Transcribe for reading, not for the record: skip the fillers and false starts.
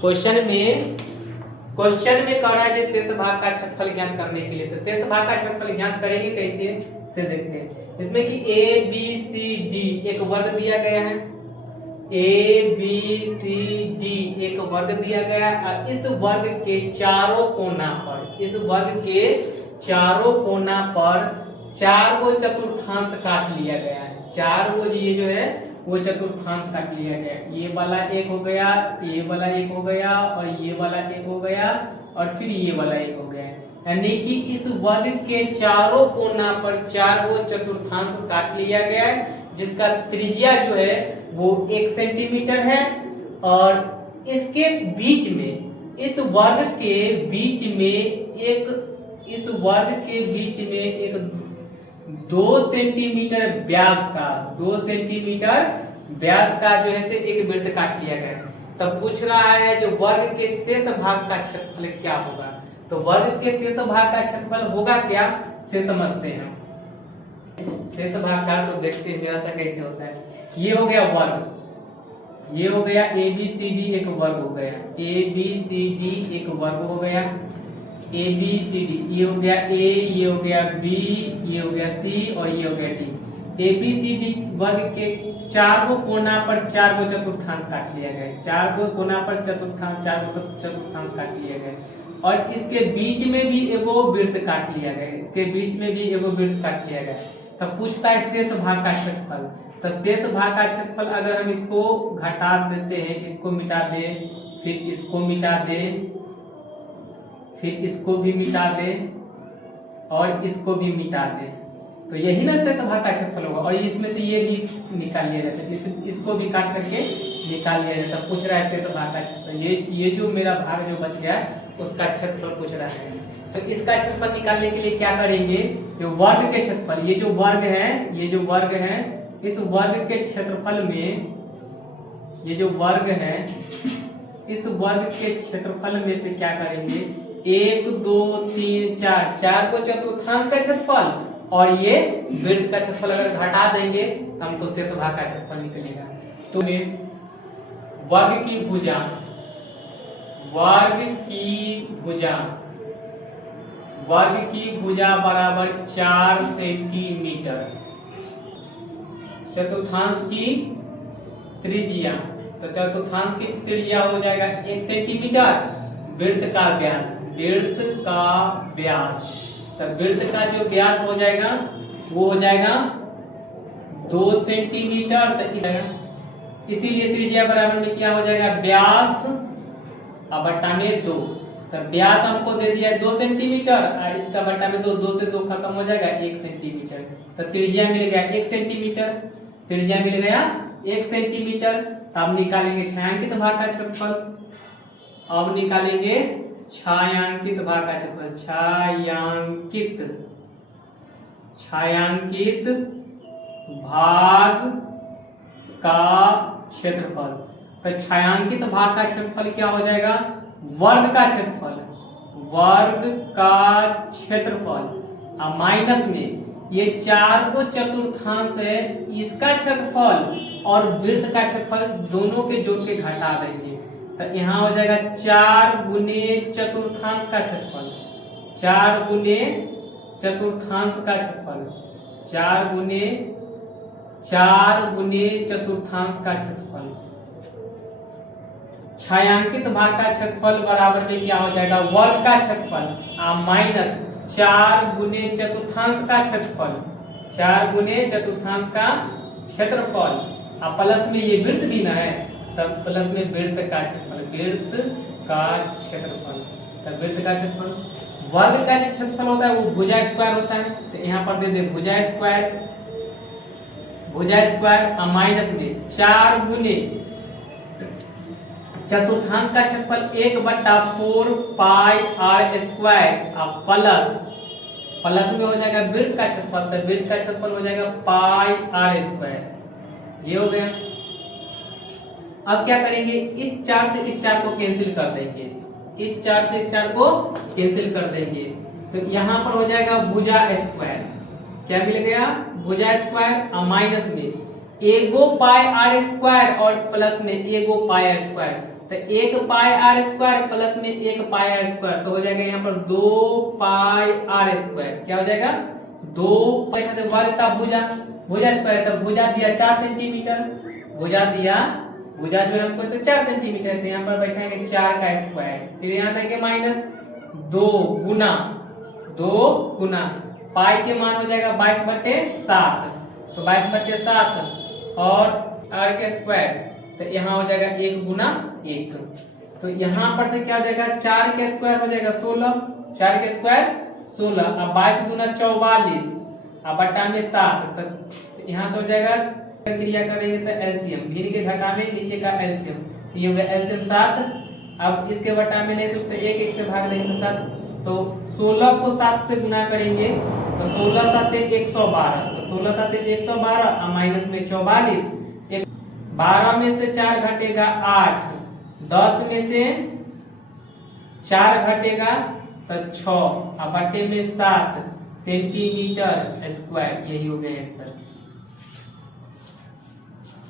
Question में कह रहा है कि शेष भाग का क्षेत्रफल ज्ञात करने के लिए, तो शेष भाग का क्षेत्रफल ज्ञात करेंगे कैसे से देखते हैं। इसमें कि ए बी सी डी एक वर्ग दिया गया है, ए बी सी डी एक वर्ग दिया गया है और इस वर्ग के चारों कोना पर, इस वर्ग के चारों कोना पर 4 गो चतुर्थांश काट लिया गया है। 4 गो ये जो है वो चतुर्थांश काट लिया गया, ये वाला एक हो गया, ये वाला एक हो गया और ये वाला एक हो गया और फिर ये वाला एक हो गया। यानी कि इस वर्ग के चारों कोना पर 4 गो चतुर्थांश काट लिया गया है, जिसका त्रिज्या जो है वो 1 सेंटीमीटर है और इसके बीच में, इस वर्ग के बीच में एक, इस वर्ग के बीच में एक 2 सेंटीमीटर व्यास का, 2 सेंटीमीटर व्यास का जो है से एक वृत्त काट लिया गया है। तब पूछ रहा है जो वर्ग के शेष भाग का क्षेत्रफल क्या होगा, तो वर्ग के शेष भाग का क्षेत्रफल होगा क्या से समझते हैं। शेष भाग का तो देखते हैं जरा सा कैसे होता है। ये हो गया वर्ग, ये हो गया ए बी सी डी एक वर्ग हो गया, ए बी सी डी एक वर्ग हो गया, ए बी सी डी, ये हो गया ए, ये हो गया बी, ये हो गया सी और ये हो गया D. A B C D वर्ग के 4 गो कोना पर 4 गो चतुर्थांश काट लिया गया, 4 गो कोना पर चतुर्थांश, 4 गो चतुर्थांश काट लिया गया और इसके बीच में भी एगो वृत्त काट लिया गया, इसके बीच में भी एगो वृत्त काट लिया गया। तब पूछता है शेष भाग का क्षेत्रफल, तो शेष भाग का क्षेत्रफल अगर हम इसको घटा देते हैं, इसको मिटा दें, फिर इसको मिटा दें, फिर इसको भी मिटा दें और इसको भी मिटा दें, तो यही ना शेष भाग का क्षेत्रफल होगा। और इसमें से ये भी निकाल लिया जाता है, इसको भी काट करके निकाल लिया जाता है। पूछ रहा है शेष भाग का क्षेत्रफल, ये जो मेरा भाग जो बच गया उसका क्षेत्रफल पूछ रहा है। तो इसका क्षेत्रफल निकालने के लिए क्या करेंगे, जो वर्ग के क्षेत्रफल, ये जो वर्ग है, ये जो वर्ग है, इस वर्ग के क्षेत्रफल में, ये जो वर्ग है, इस वर्ग के क्षेत्रफल में से क्या करेंगे, 1 2 3 4, 4 को चतुर्थांश का क्षेत्रफल और ये वृत्त का क्षेत्रफल अगर घटा देंगे तो हमको शेष भाग का क्षेत्रफल निकलेगा। तो वर्ग की भुजा, वर्ग की भुजा, वर्ग की भुजा बराबर 4 सेंटीमीटर, चतुर्थांश की त्रिज्या, तो चतुर्थांश की त्रिज्या हो जाएगा 1 सेंटीमीटर, वृत्त का व्यास, वृत्त का व्यास, तो वृत्त का जो व्यास हो जाएगा वो हो जाएगा 2 सेंटीमीटर। तो इसीलिए त्रिज्या बराबर में क्या हो जाएगा, व्यास और बट्टा में 2, तो व्यास हमको दे दिया 2 सेंटीमीटर और इसका बट्टा में 2, 2 से 2 खत्म हो जाएगा 1 सेंटीमीटर, तो त्रिज्या मिल गया 1 सेंटीमीटर, त्रिज्या मिल गया 1 सेंटीमीटर। अब निकालेंगे छायांकित भाग का क्षेत्रफल, अब निकालेंगे छायांकित भाग का क्षेत्रफल, छायांकित, छायांकित भाग का क्षेत्रफल। तो छायांकित भाग का क्षेत्रफल क्या हो जाएगा, वर्ग का क्षेत्रफल, वर्ग का क्षेत्रफल और माइनस में ये 4 को चतुर्थांश है, इसका क्षेत्रफल और वृत्त का क्षेत्रफल दोनों के जोड़ के घटा देंगे, तो यहाँ हो जाएगा 4 गुने चतुर्थांश का क्षेत्रफल, 4 गुने चतुर्थांश का क्षेत्रफल, 4 गुने चतुर्थांश का क्षेत्रफल। छायांकित भाग का क्षेत्रफल बराबर में क्या हो जाएगा, वर्ग का क्षेत्रफल और माइनस 4 गुने चतुर्थांश का क्षेत्रफल, 4 गुने चतुर्थांश का क्षेत्रफल और प्लस में ये वृत्त भी ना है, तब प्लस में वृत्त का क्षेत्रफल, वृत्त का क्षेत्रफल, तब वृत्त का क्षेत्रफल। वर्ग का जो क्षेत्रफल होता है वो भुजा स्क्वायर होता है, तो यहाँ पर दे दे भुजा स्क्वायर, भुजा स्क्वायर और माइनस में 4 गुने चतुर्थांश का क्षेत्रफल 1/4 पाई r स्क्वायर और प्लस में हो जाएगा वृत्त का क्षेत्रफल, तो वृत्त का क्षेत्रफल हो जाएगा पाई r स्क्वायर। ये हो गया। अब क्या करेंगे, इस 4 से इस 4 को कैंसिल कर देंगे, इस 4 से इस 4 को कैंसिल कर देंगे, तो यहाँ पर हो जाएगा भुजा स्क्वायर, क्या मिल गया, भुजा स्क्वायर और माइनस में एगो पाई आर स्क्वायर और प्लस में एगो पाई आर स्क्वायर, तो एक पाई आर स्क्वायर प्लस में एक पाई आर स्क्वायर, तो हो जाएगा यहाँ पर 2 पाई आर स्क्वायर। क्या हो जाएगा 2 भुजा, भुजा स्क्वायर, तो भुजा दिया 4 सेंटीमीटर, भुजा दिया, भुजा जो है हमको इसे 4 सेंटीमीटर, तो यहाँ पर बैठाएंगे 4 का स्क्वायर, फिर यहाँ देंगे माइनस 2 गुना, 2 गुना पाई के मान हो जाएगा 22/7, तो 22/7 और आर के स्क्वायर, तो यहाँ हो जाएगा 1 गुना 1, तो यहाँ पर से क्या हो जाएगा 4 के स्क्वायर हो जाएगा 16, 4 के स्क्वायर 16, अब 22 गुना 44 अब बटा में 7, तो यहाँ से हो जाएगा क्रिया करेंगे तो एलसीएम, भिन्न के घटा में नीचे का एलसीएम, ये हो गया एलसीएम 7। अब इसके बटा में नहीं तो 1 1 से भाग देंगे तो 7, तो 16 को 7 से गुना करेंगे तो 16 7 112, तो 16 7 112 और माइनस में 44, 12 में से 4 घटेगा 8, 10 में से 4 घटेगा तो 6 और बटे में 7 सेंटीमीटर स्क्वायर, यही हो गया आंसर।